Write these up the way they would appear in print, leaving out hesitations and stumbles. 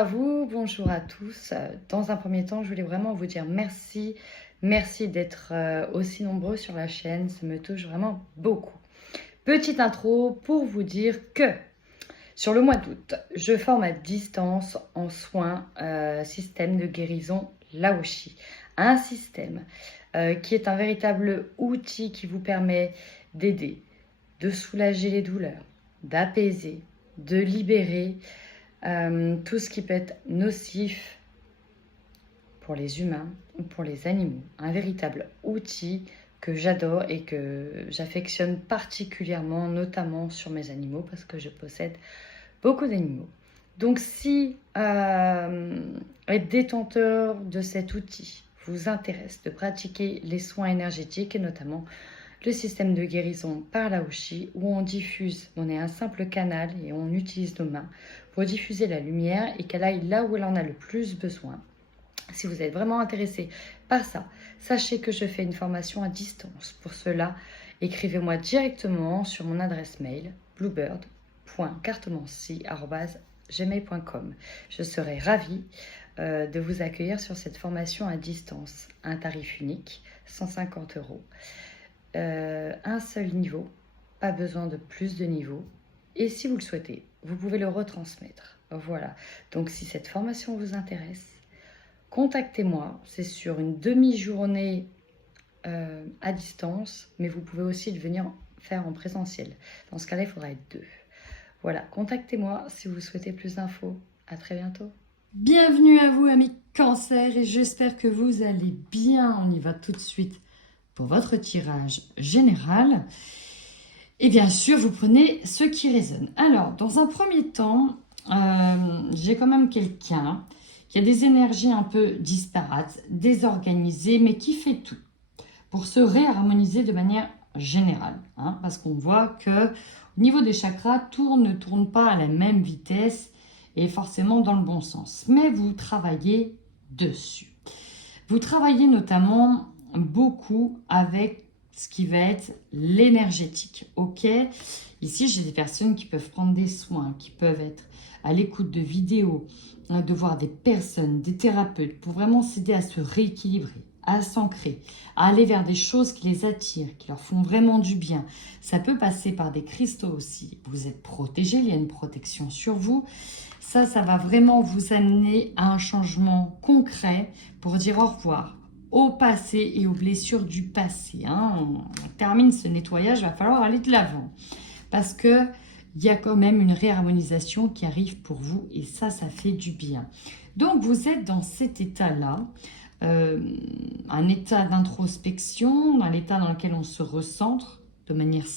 à vous, bonjour à tous. Dans un premier temps, je voulais vraiment vous dire merci. Merci d'être aussi nombreux sur la chaîne, ça me touche vraiment beaucoup. Petite intro pour vous dire que sur le mois d'août, je forme à distance en soins système de guérison Laoshi. Un système qui est un véritable outil qui vous permet d'aider, de soulager les douleurs, d'apaiser, de libérer tout ce qui peut être nocif pour les humains ou pour les animaux. Un véritable outil que j'adore et que j'affectionne particulièrement, notamment sur mes animaux, parce que je possède beaucoup d'animaux. Donc si être détenteur de cet outil vous intéresse, de pratiquer les soins énergétiques et notamment le système de guérison par Laoshi, où on est un simple canal et on utilise nos mains pour diffuser la lumière et qu'elle aille là où elle en a le plus besoin. Si vous êtes vraiment intéressé par ça, sachez que je fais une formation à distance. Pour cela, écrivez-moi directement sur mon adresse mail bluebird.cartomancie@gmail.com. Je serai ravie de vous accueillir sur cette formation à distance. Un tarif unique, 150 €. Un seul niveau, pas besoin de plus de niveaux. Et si vous le souhaitez, vous pouvez le retransmettre. Voilà. Donc si cette formation vous intéresse, contactez-moi. C'est sur une demi-journée à distance, mais vous pouvez aussi le venir faire en présentiel. Dans ce cas-là, il faudra être 2. Voilà, contactez-moi si vous souhaitez plus d'infos. À très bientôt. Bienvenue à vous, amis Cancer, et j'espère que vous allez bien. On y va tout de suite pour votre tirage général. Et bien sûr, vous prenez ce qui résonne. Alors, dans un premier temps, j'ai quand même quelqu'un qui a des énergies un peu disparates, désorganisées, mais qui fait tout pour se réharmoniser de manière générale. Parce qu'on voit que au niveau des chakras, tout ne tourne pas à la même vitesse et forcément dans le bon sens. Mais vous travaillez dessus. Vous travaillez notamment beaucoup avec ce qui va être l'énergétique. Ok, ici j'ai des personnes qui peuvent prendre des soins, qui peuvent être à l'écoute de vidéos, de voir des personnes, des thérapeutes pour vraiment s'aider à se rééquilibrer, à s'ancrer, à aller vers des choses qui les attirent, qui leur font vraiment du bien. Ça peut passer par des cristaux aussi. Vous êtes protégé, il y a une protection sur vous. Ça va vraiment vous amener à un changement concret pour dire au revoir au passé et aux blessures du passé. On termine ce nettoyage, il va falloir aller de l'avant. Parce que il y a quand même une réharmonisation qui arrive pour vous et ça fait du bien. Donc vous êtes dans cet état-là, un état d'introspection, un état dans lequel on se recentre de manière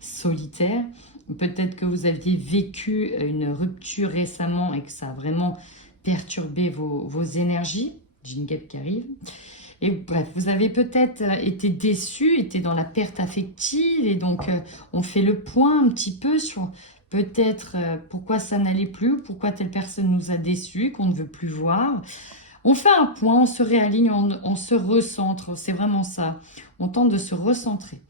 solitaire. Peut-être que vous aviez vécu une rupture récemment et que ça a vraiment perturbé vos énergies. J'ai une guêpe qui arrive. Et bref, vous avez peut-être été déçu, été dans la perte affective. Et donc, on fait le point un petit peu sur peut-être pourquoi ça n'allait plus, pourquoi telle personne nous a déçus, qu'on ne veut plus voir. On fait un point, on se réaligne, on se recentre. C'est vraiment ça. On tente de se recentrer.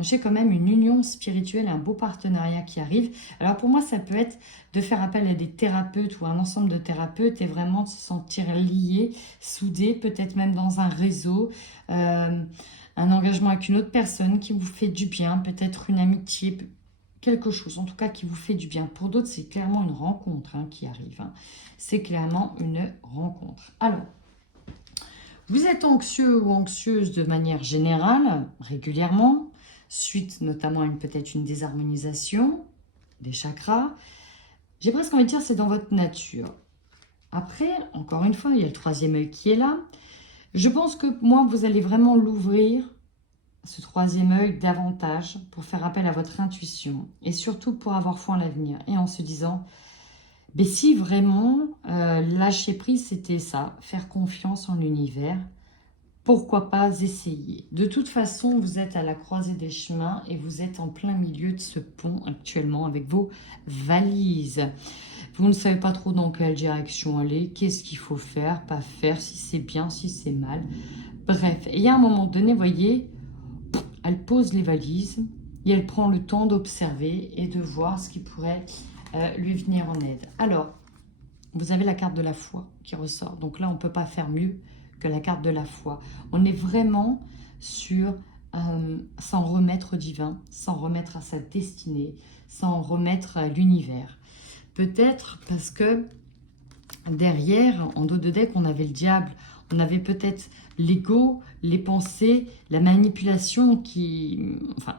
J'ai quand même une union spirituelle, un beau partenariat qui arrive. Alors pour moi, ça peut être de faire appel à des thérapeutes ou un ensemble de thérapeutes et vraiment de se sentir lié, soudé, peut-être même dans un réseau, un engagement avec une autre personne qui vous fait du bien, peut-être une amitié, quelque chose en tout cas qui vous fait du bien. Pour d'autres, c'est clairement une rencontre qui arrive. C'est clairement une rencontre. Alors, vous êtes anxieux ou anxieuse de manière générale, régulièrement, suite notamment à peut-être une désharmonisation des chakras. J'ai presque envie de dire c'est dans votre nature. Après, encore une fois, il y a le troisième œil qui est là. Je pense que moi, vous allez vraiment l'ouvrir, ce troisième œil, davantage pour faire appel à votre intuition et surtout pour avoir foi en l'avenir et en se disant, mais si vraiment lâcher prise, c'était ça, faire confiance en l'univers, pourquoi pas essayer? De toute façon, vous êtes à la croisée des chemins et vous êtes en plein milieu de ce pont actuellement avec vos valises. Vous ne savez pas trop dans quelle direction aller, qu'est-ce qu'il faut faire, pas faire, si c'est bien, si c'est mal. Bref, et il y a un moment donné, vous voyez, elle pose les valises et elle prend le temps d'observer et de voir ce qui pourrait lui venir en aide. Alors, vous avez la carte de la foi qui ressort. Donc là, on ne peut pas faire mieux que la carte de la foi. On est vraiment sur s'en remettre au divin, s'en remettre à sa destinée, s'en remettre à l'univers. Peut-être parce que derrière, en dos de deck, on avait le diable, on avait peut-être l'ego, les pensées, la manipulation qui... Enfin,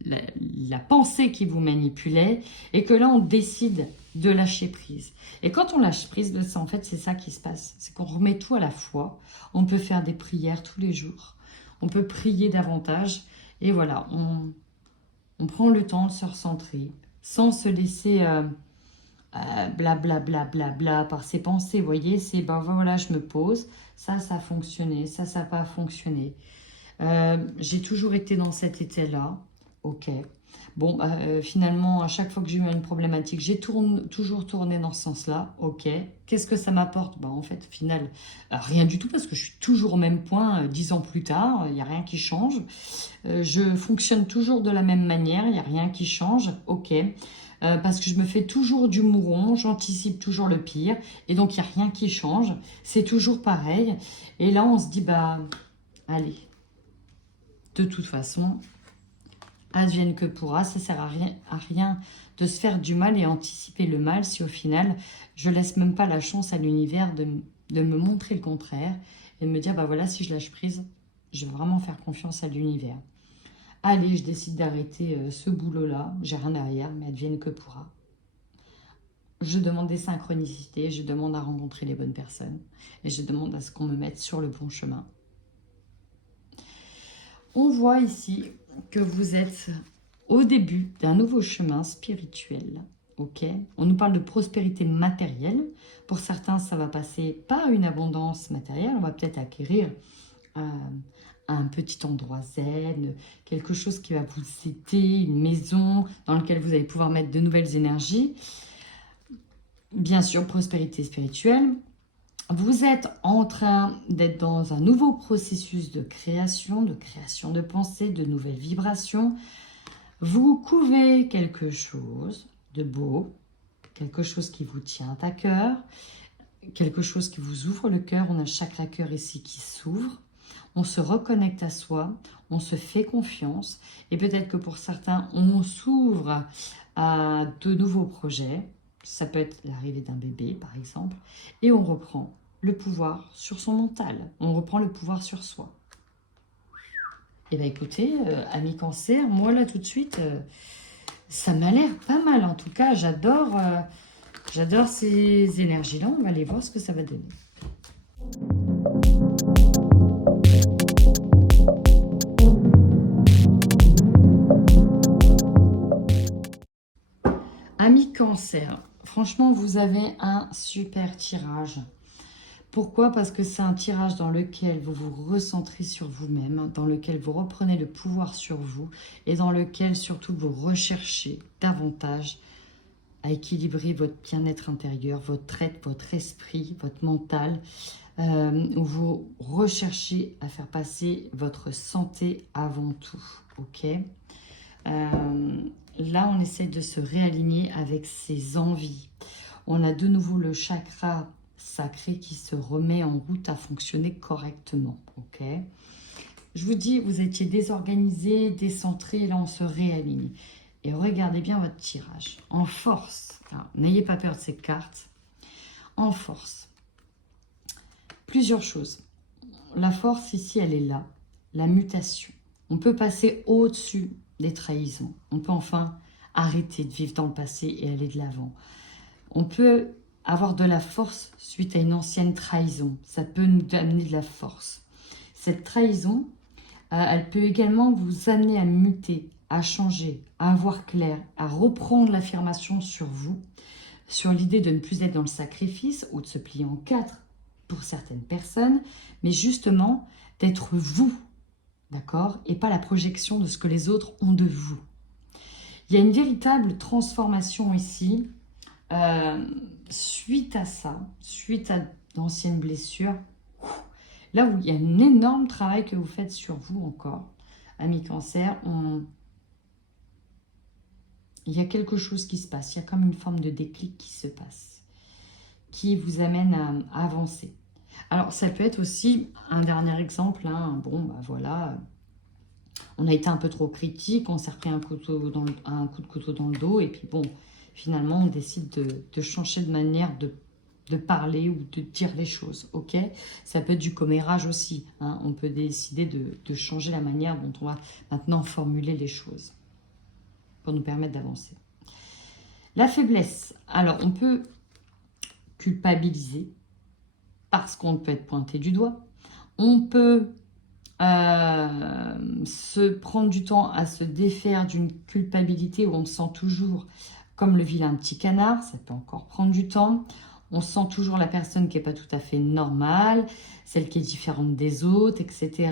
la pensée qui vous manipulait, et que là, on décide de lâcher prise. Et quand on lâche prise de ça, en fait, c'est ça qui se passe. C'est qu'on remet tout à la foi. On peut faire des prières tous les jours. On peut prier davantage. Et voilà, on prend le temps de se recentrer sans se laisser... blablabla bla, bla, bla, par ses pensées, vous voyez, c'est ben voilà, je me pose, ça a fonctionné, ça n'a pas fonctionné. J'ai toujours été dans cet état-là, ok. Bon, finalement, à chaque fois que j'ai eu une problématique, j'ai toujours tourné dans ce sens-là, ok. Qu'est-ce que ça m'apporte? Ben, en fait, au final, rien du tout, parce que je suis toujours au même point 10 ans plus tard, il n'y a rien qui change. Je fonctionne toujours de la même manière, il n'y a rien qui change, ok. Parce que je me fais toujours du mouron, j'anticipe toujours le pire, et donc il n'y a rien qui change, c'est toujours pareil. Et là, on se dit, bah, allez, de toute façon, advienne que pourra, ça sert à rien de se faire du mal et anticiper le mal si au final, je laisse même pas la chance à l'univers de me montrer le contraire et de me dire, bah voilà, si je lâche prise, je vais vraiment faire confiance à l'univers. Allez, je décide d'arrêter ce boulot-là, j'ai rien derrière, mais advienne que pourra. Je demande des synchronicités, je demande à rencontrer les bonnes personnes et je demande à ce qu'on me mette sur le bon chemin. On voit ici que vous êtes au début d'un nouveau chemin spirituel. Ok, on nous parle de prospérité matérielle. Pour certains, ça va passer par une abondance matérielle. On va peut-être acquérir un petit endroit zen, quelque chose qui va vous aider, une maison dans laquelle vous allez pouvoir mettre de nouvelles énergies. Bien sûr, prospérité spirituelle. Vous êtes en train d'être dans un nouveau processus de création de pensée, de nouvelles vibrations. Vous couvez quelque chose de beau, quelque chose qui vous tient à cœur, quelque chose qui vous ouvre le cœur. On a le chakra cœur ici qui s'ouvre. On se reconnecte à soi, on se fait confiance. Et peut-être que pour certains, on s'ouvre à de nouveaux projets. Ça peut être l'arrivée d'un bébé, par exemple. Et on reprend le pouvoir sur son mental. On reprend le pouvoir sur soi. Et bien écoutez, amis cancer, moi là tout de suite, ça m'a l'air pas mal. En tout cas, j'adore ces énergies-là. On va aller voir ce que ça va donner. Amis cancer, franchement, vous avez un super tirage. Pourquoi? Parce que c'est un tirage dans lequel vous vous recentrez sur vous-même, dans lequel vous reprenez le pouvoir sur vous et dans lequel surtout vous recherchez davantage à équilibrer votre bien-être intérieur, votre être, votre esprit, votre mental, où vous recherchez à faire passer votre santé avant tout, ok? Là, on essaie de se réaligner avec ses envies. On a de nouveau le chakra sacré qui se remet en route à fonctionner correctement, ok? Je vous dis, vous étiez désorganisé, décentré, là on se réaligne. Et regardez bien votre tirage, en force. N'ayez pas peur de ces cartes, en force. Plusieurs choses. La force ici, elle est là, la mutation. On peut passer au-dessus des trahisons. On peut enfin arrêter de vivre dans le passé et aller de l'avant. On peut avoir de la force suite à une ancienne trahison. Ça peut nous amener de la force. Cette trahison, elle peut également vous amener à muter, à changer, à avoir clair, à reprendre l'affirmation sur vous, sur l'idée de ne plus être dans le sacrifice ou de se plier en quatre pour certaines personnes, mais justement d'être vous, d'accord, et pas la projection de ce que les autres ont de vous. Il y a une véritable transformation ici, suite à ça, suite à d'anciennes blessures, là où il y a un énorme travail que vous faites sur vous encore, amis cancer, il y a quelque chose qui se passe, il y a comme une forme de déclic qui se passe. qui vous amène à avancer. Alors, ça peut être aussi un dernier exemple. Hein. Bon, bah voilà, on a été un peu trop critique, on s'est repris un coup de couteau dans le dos, et puis bon, finalement, on décide de changer de manière de parler ou de dire les choses, ok? Ça peut être du commérage aussi, hein. On peut décider de changer la manière dont on va maintenant formuler les choses pour nous permettre d'avancer. La faiblesse, alors on peut culpabiliser parce qu'on peut être pointé du doigt, on peut se prendre du temps à se défaire d'une culpabilité où on se sent toujours comme le vilain petit canard, ça peut encore prendre du temps. On sent toujours la personne qui n'est pas tout à fait normale, celle qui est différente des autres, etc.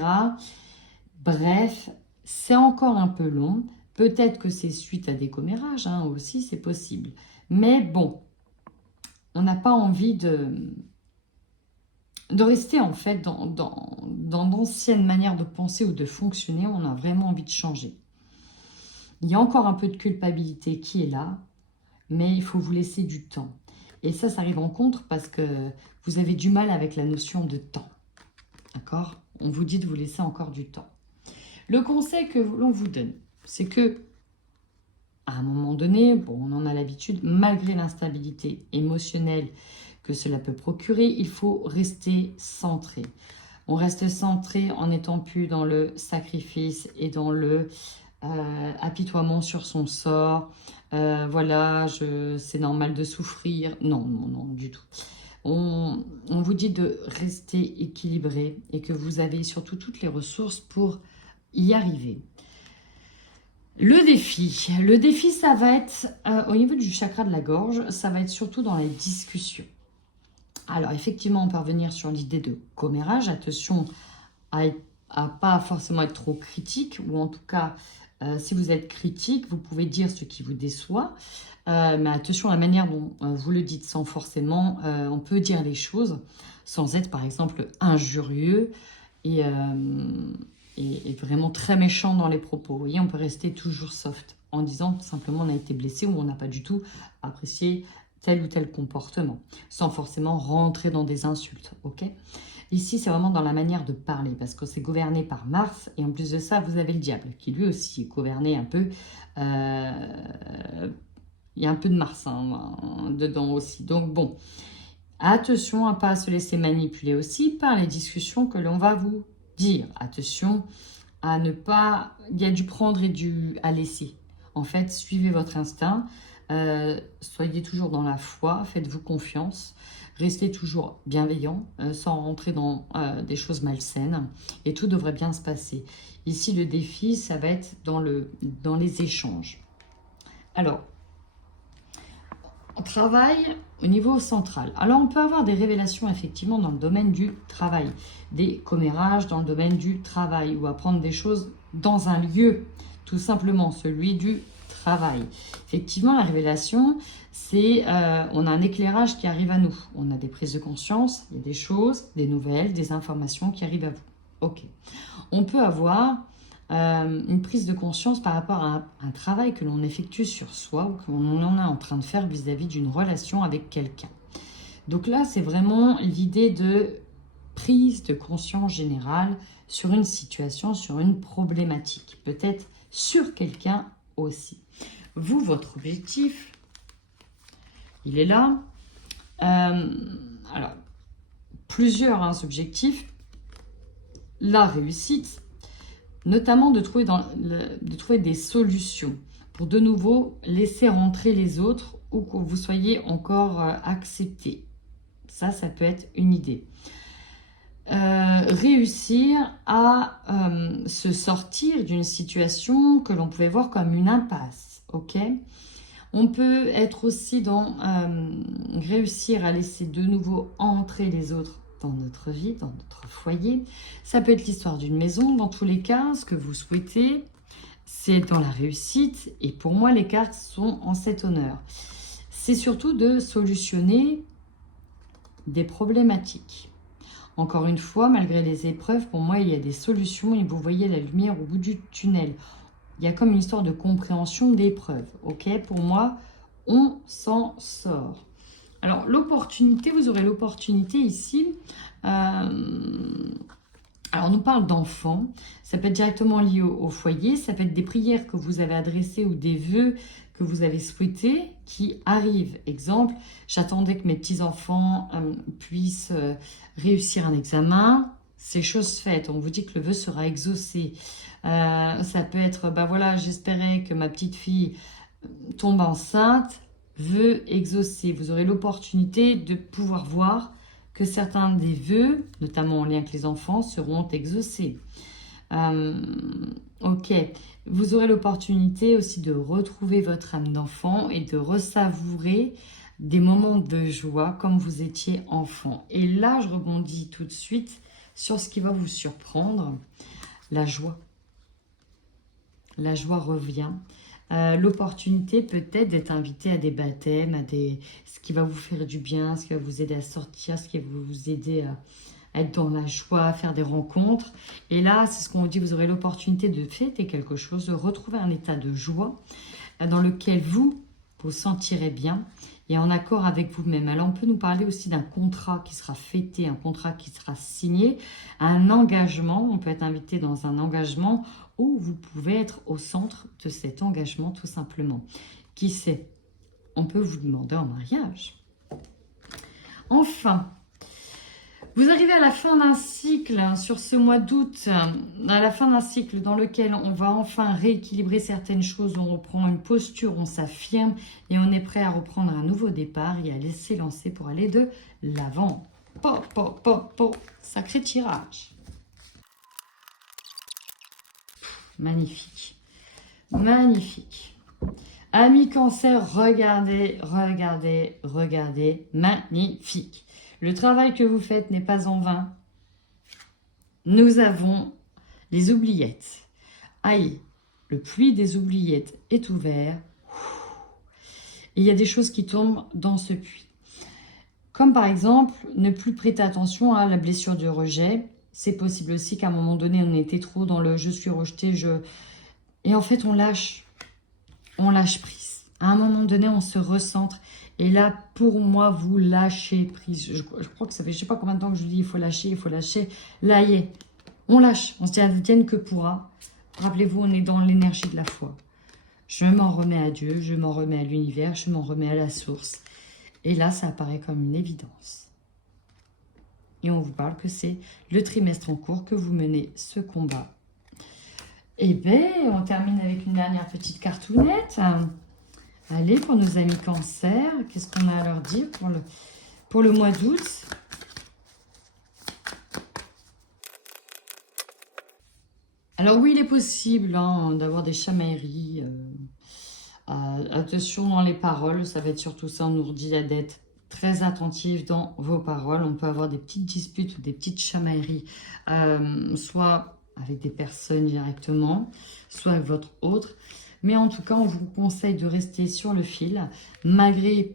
Bref, c'est encore un peu long. Peut-être que c'est suite à des commérages, hein, aussi, c'est possible. Mais bon, on n'a pas envie de rester en fait dans d'anciennes manières de penser ou de fonctionner. On a vraiment envie de changer. Il y a encore un peu de culpabilité qui est là, mais il faut vous laisser du temps. Et ça arrive en contre parce que vous avez du mal avec la notion de temps. D'accord? On vous dit de vous laisser encore du temps. Le conseil que l'on vous donne, c'est que à un moment donné, bon, on en a l'habitude, malgré l'instabilité émotionnelle que cela peut procurer, il faut rester centré. On reste centré en n'étant plus dans le sacrifice et dans le apitoiement sur son sort. Voilà, c'est normal de souffrir. Non, non, non, du tout. On vous dit de rester équilibré et que vous avez surtout toutes les ressources pour y arriver. Le défi, ça va être, au niveau du chakra de la gorge, ça va être surtout dans les discussions. Alors, effectivement, on peut revenir sur l'idée de commérage. Attention à pas forcément être trop critique, ou en tout cas, si vous êtes critique, vous pouvez dire ce qui vous déçoit. Mais attention à la manière dont vous le dites, sans forcément, on peut dire les choses sans être, par exemple, injurieux et vraiment très méchant dans les propos. Vous voyez, on peut rester toujours soft en disant simplement on a été blessé ou on n'a pas du tout apprécié tel ou tel comportement, sans forcément rentrer dans des insultes, ok? Ici, c'est vraiment dans la manière de parler, parce que c'est gouverné par Mars, et en plus de ça, vous avez le diable, qui lui aussi est gouverné un peu... il y a un peu de Mars dedans aussi. Donc bon, attention à ne pas se laisser manipuler aussi par les discussions que l'on va vous dire. Attention à ne pas... Il y a du prendre et du à laisser. En fait, suivez votre instinct. Soyez toujours dans la foi, faites-vous confiance, restez toujours bienveillant, sans rentrer dans des choses malsaines, et tout devrait bien se passer. Ici, le défi, ça va être dans les échanges. Alors, on travaille au niveau central. Alors, on peut avoir des révélations, effectivement, dans le domaine du travail, des commérages dans le domaine du travail, ou apprendre des choses dans un lieu, tout simplement, celui du travail. Effectivement, la révélation, c'est on a un éclairage qui arrive à nous. On a des prises de conscience, il y a des choses, des nouvelles, des informations qui arrivent à vous. Ok. On peut avoir une prise de conscience par rapport à un travail que l'on effectue sur soi ou que l'on en est en train de faire vis-à-vis d'une relation avec quelqu'un. Donc là, c'est vraiment l'idée de prise de conscience générale sur une situation, sur une problématique, peut-être sur quelqu'un aussi. Vous, votre objectif, il est là. Alors, plusieurs objectifs. La réussite, notamment de trouver des solutions pour de nouveau laisser rentrer les autres ou que vous soyez encore accepté. Ça peut être une idée. Réussir à se sortir d'une situation que l'on pouvait voir comme une impasse, ok? On peut être aussi dans réussir à laisser de nouveau entrer les autres dans notre vie, dans notre foyer. Ça peut être l'histoire d'une maison. Dans tous les cas, ce que vous souhaitez, c'est dans la réussite. Et pour moi, les cartes sont en cet honneur. C'est surtout de solutionner des problématiques. Encore une fois, malgré les épreuves, pour moi, il y a des solutions et vous voyez la lumière au bout du tunnel. Il y a comme une histoire de compréhension d'épreuves. Ok, pour moi, on s'en sort. Alors, l'opportunité, vous aurez l'opportunité ici. Alors, on nous parle d'enfants. Ça peut être directement lié au foyer. Ça peut être des prières que vous avez adressées ou des vœux que vous avez souhaités qui arrivent. Exemple, j'attendais que mes petits-enfants puissent réussir un examen. C'est chose faite. On vous dit que le vœu sera exaucé. Ça peut être, bah voilà, j'espérais que ma petite fille tombe enceinte. Vœux exaucés. Vous aurez l'opportunité de pouvoir voir que certains des vœux, notamment en lien avec les enfants, seront exaucés. Ok, vous aurez l'opportunité aussi de retrouver votre âme d'enfant et de ressavourer des moments de joie comme vous étiez enfant. Et là, je rebondis tout de suite sur ce qui va vous surprendre, la joie. La joie revient. L'opportunité peut-être d'être invité à des baptêmes, ce qui va vous faire du bien, ce qui va vous aider à sortir, ce qui va vous aider à être dans la joie, à faire des rencontres. Et là, c'est ce qu'on vous dit, vous aurez l'opportunité de fêter quelque chose, de retrouver un état de joie dans lequel vous vous sentirez bien et en accord avec vous-même. Alors, on peut nous parler aussi d'un contrat qui sera fêté, un contrat qui sera signé, un engagement. On peut être invité dans un engagement où vous pouvez être au centre de cet engagement tout simplement. Qui sait? On peut vous demander en mariage. Enfin, vous arrivez à la fin d'un cycle sur ce mois d'août, à la fin d'un cycle dans lequel on va enfin rééquilibrer certaines choses, on reprend une posture, on s'affirme et on est prêt à reprendre un nouveau départ et à laisser lancer pour aller de l'avant. Sacré tirage. Magnifique. Magnifique. Amis Cancer, regardez, regardez, regardez. Magnifique. Le travail que vous faites n'est pas en vain. Nous avons les oubliettes. Aïe, le puits des oubliettes est ouvert. Et il y a des choses qui tombent dans ce puits. Comme par exemple, ne plus prêter attention à la blessure du rejet. C'est possible aussi qu'à un moment donné, on était trop dans le « je suis rejeté », et en fait, on lâche prise. À un moment donné, on se recentre. Et là, pour moi, vous lâchez prise. Je crois que ça fait, je ne sais pas combien de temps que je vous dis, il faut lâcher, il faut lâcher. Là, y est, on lâche. On se dit, advienne que pourra. Rappelez-vous, on est dans l'énergie de la foi. Je m'en remets à Dieu, je m'en remets à l'univers, je m'en remets à la source. Et là, ça apparaît comme une évidence. Et on vous parle que c'est le trimestre en cours que vous menez ce combat. Et bien, on termine avec une dernière petite cartounette. Allez, pour nos amis Cancer, qu'est-ce qu'on a à leur dire pour le mois d'août? Alors oui, il est possible d'avoir des chamailleries. Attention dans les paroles, ça va être surtout ça, on nous dit d'être très attentif dans vos paroles. On peut avoir des petites disputes ou des petites chamailleries, soit avec des personnes directement, soit avec votre autre. Mais en tout cas, on vous conseille de rester sur le fil, malgré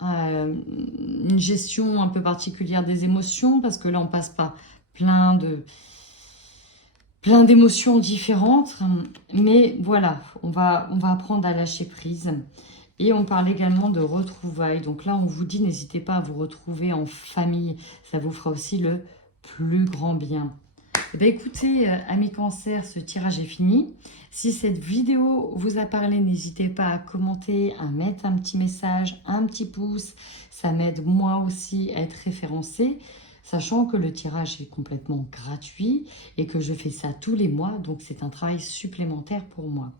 une gestion un peu particulière des émotions, parce que là, on passe par plein d'émotions différentes. Mais voilà, on va apprendre à lâcher prise. Et on parle également de retrouvailles. Donc là, on vous dit, n'hésitez pas à vous retrouver en famille. Ça vous fera aussi le plus grand bien. Eh bien, écoutez, amis Cancer, ce tirage est fini. Si cette vidéo vous a parlé, n'hésitez pas à commenter, à mettre un petit message, un petit pouce. Ça m'aide moi aussi à être référencée, sachant que le tirage est complètement gratuit et que je fais ça tous les mois. Donc, c'est un travail supplémentaire pour moi.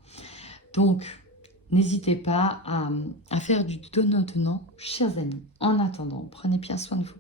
Donc, n'hésitez pas à faire du donnant-donnant, chers amis. En attendant, prenez bien soin de vous.